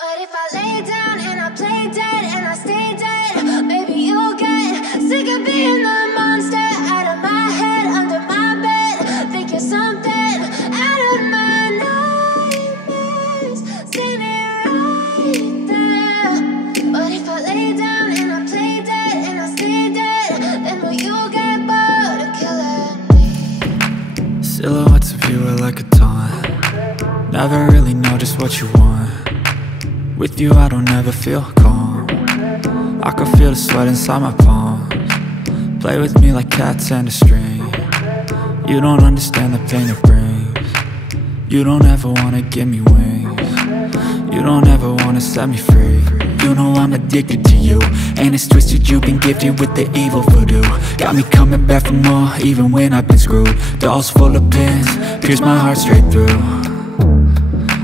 But if I lay down and I play dead and I stay dead, maybe you'll get sick of being the monster out of my head, under my bed. Think you're something out of my nightmares, standing right there. But if I lay down and I play dead and I stay dead, then will you get bored of killing me? Silhouettes of you are like a taunt. Never really know just what you want. With you I don't ever feel calm. I can feel the sweat inside my palms. Play with me like cats and a string. You don't understand the pain it brings. You don't ever wanna give me wings. You don't ever wanna set me free. You know I'm addicted to you, and it's twisted, you've been gifted with the evil voodoo. Got me coming back for more, even when I've been screwed. Dolls full of pins, pierce my heart straight through.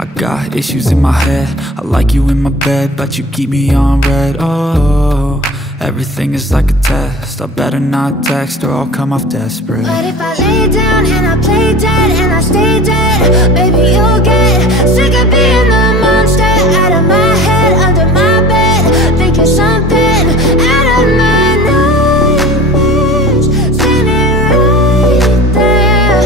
I got issues in my head, I like you in my bed, but you keep me on red. Oh, everything is like a test. I better not text or I'll come off desperate. But if I lay down and I play dead and I stay dead, maybe you'll get sick of being the monster out of my head, under my bed. Think you're something out of my nightmares, standing right there.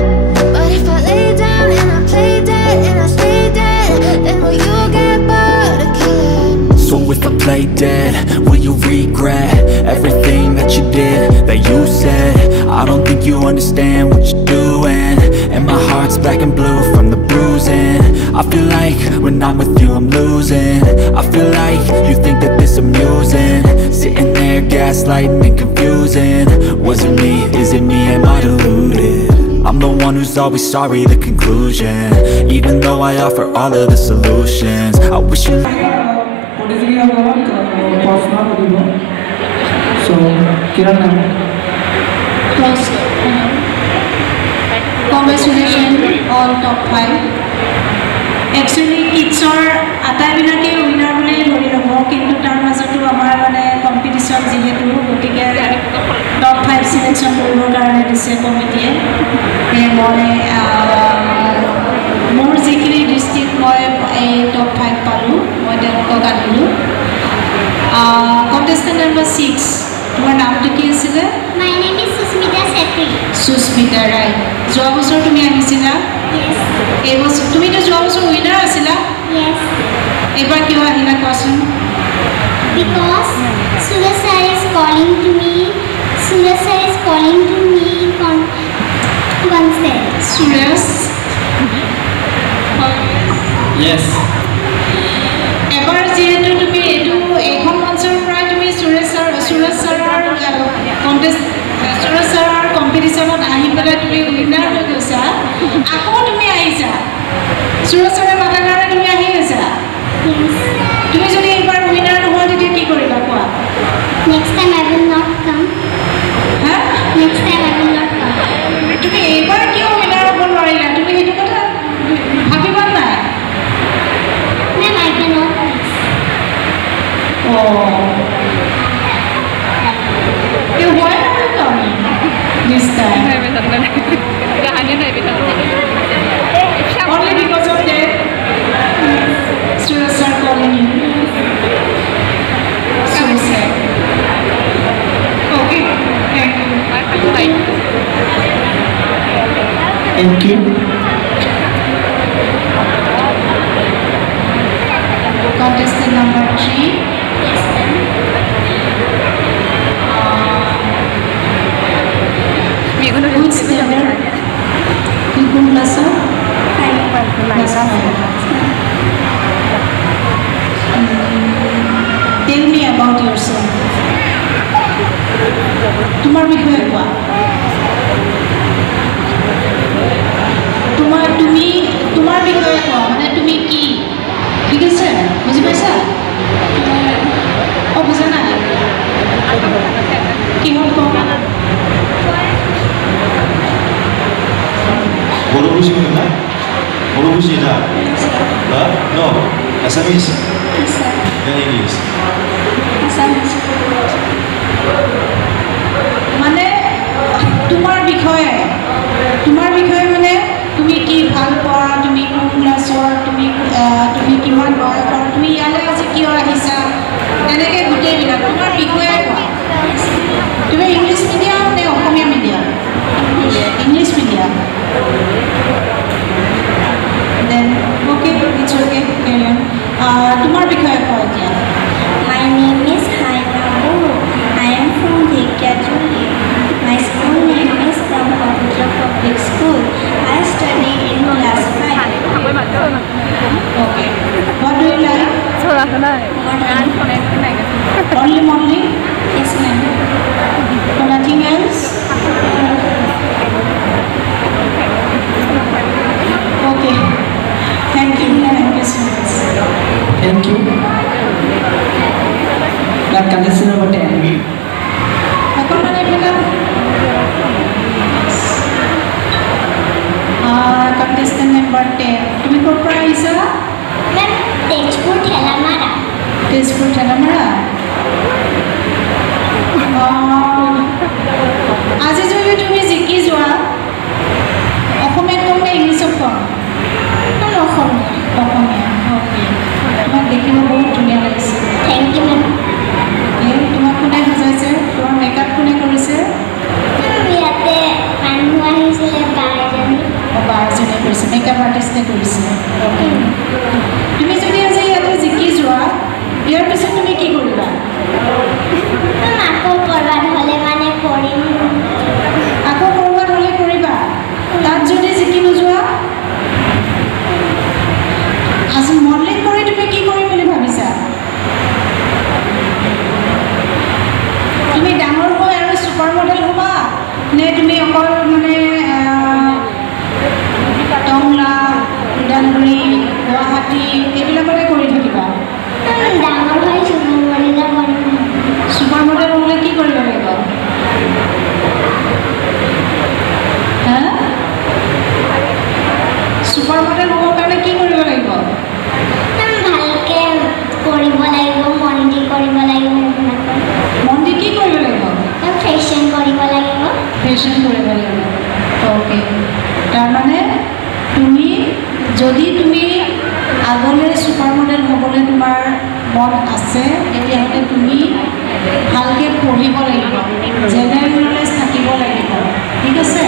But if I lay down and I play dead and I stay dead, then will you get bored of killing me? So if I play dead, will you regret everything that you did, that you said? I don't think you understand what you're doing, and my heart's black and blue from the bruising. I feel like when I'm with you I'm losing. I feel like you think that this amusing, sitting there gaslighting and confusing. Was it me? Is it me? Am I deluded? I'm the one who's always sorry, the conclusion, even though I offer all of the solutions. I wish you So, congratulations all top 5. Actually, kidsor atai bilake winner bole dhori lobo, kintu tar majoto amar mane competition jihetu gotike top 5 selection koribor karone dise committee e moi mor jikini district moi ei top 5 palu moi delko ganilu. Contestant number 6, তোমার নামটা কি ছিল? My name is Susmita Setri. Susmita, right. যোৱা বছৰ তুমি আহিছিলা? Yes. এই বছৰ তুমি তো যোৱা বছৰ উইনাৰ আছিলা? Yes. এবাৰ কিয় আহিলা কোৱাচোন? Because Suraj sir is calling to me. Suraj sir is calling to me once there. Suraj? Yes. এবাৰ যেহেতু তুমি এইটো এখন মঞ্চৰ পৰা তুমি সুৰেশ ছাৰৰ কণ্টেষ্ট সুৰেশ ছাৰৰ কম্পিটিশ্যনত আহি পেলাই তুমি উইনাৰ হৈ গৈছা, আকৌ তুমি আহিছা সুৰেশ ছাৰে মাতা কাৰণে তুমি আহি গৈছা। তুমি যদি এইবাৰ উইনাৰ নোহোৱা তেতিয়া কি কৰিবা কোৱা? Next time I will not come. হা? Next time I will not come. তুমি এইবাৰ কিয় উইনাৰ হ'ব নোৱাৰিলা? তুমি সেইটো কথা ভাবিবা নাই? Ma'am, I cannot. You why are you coming this time? Only because of that students are calling you. So sad. Okay, thank you. Thank you. Contestant number 3. Which standard? Ikun class? Tell me about yourself. Tumar বিষয়ে কোৱা। তোমাৰ বিষয়ে কোৱা, মানে তুমি কি? ঠিক আছে? বুজি পাইছা? বুজা নাই? কিহত কোৱা? Bodo Bushi mana? Bodo Bushi dah? No, Assamese. Yang English. Assamese. মানে তোমাৰ বিষয়ে মানে তুমি কি ভাল পোৱা? নাম্বাৰ 10 তুমি ক'ৰ পৰা আহিছা মেম তেজপুৰ ঠেলামাৰা তেজপুৰ ঠেলামাৰা আজি যদি তুমি জিকি যোৱা অসমীয়াত ক'ম নে ইংলিছত ক'ম অসমীয়া অ'কে তোমাক দেখিব বহুত ধুনীয়া লাগিছে থেংক ইউ মেম তোমাক কোনে সজাইছে তোমাৰ মেকআপ কোনে কৰিছে ইয়াতে মানুহ আহিছিলে বাৰজনে কৰিছে মেকআপ আৰ্টিষ্টে কৰিছে তুমি যদি আজি ইয়াতে জিকি যোৱা ইয়াৰ পিছত তুমি কি কৰিবা আকৌ কৰবাত হ'লে মানে কৰিম আকৌ কৰবাত হ'লে কৰিবা তাত যদি জিকি নোযোৱা আজি মডেলিং কৰি তুমি কি কৰিম বুলি ভাবিছা তুমি ডাঙৰ হৈ আৰু ছুপাৰ মডেল হ'বা নে তুমি অকল মানে টংলা ওদালগুৰি গুৱাহাটী এইবিলাকতে কৰি থাকিবা ডাঙৰ হৈ ছুপাৰ মডেল হ'লে কি কৰিব লাগিব হা ছুপাৰ মডেল হ'বৰ কাৰণে কি কৰিব লাগিব ভালকে কৰিব লাগিব মন্দি কৰিব লাগিব মন্দি কি কৰিব লাগিব ফেশ্বন কৰিব লাগিব ফেশ্বন কৰিব লাগিব অ'কে তাৰমানে তুমি যদি তুমি আগলৈ ছুপাৰ মডেল হ'বলৈ তোমাৰ মন আছে তেতিয়াহ'লে তুমি ভালকৈ পঢ়িব লাগিব জেনেৰেল নলেজ থাকিব লাগিব ঠিক আছে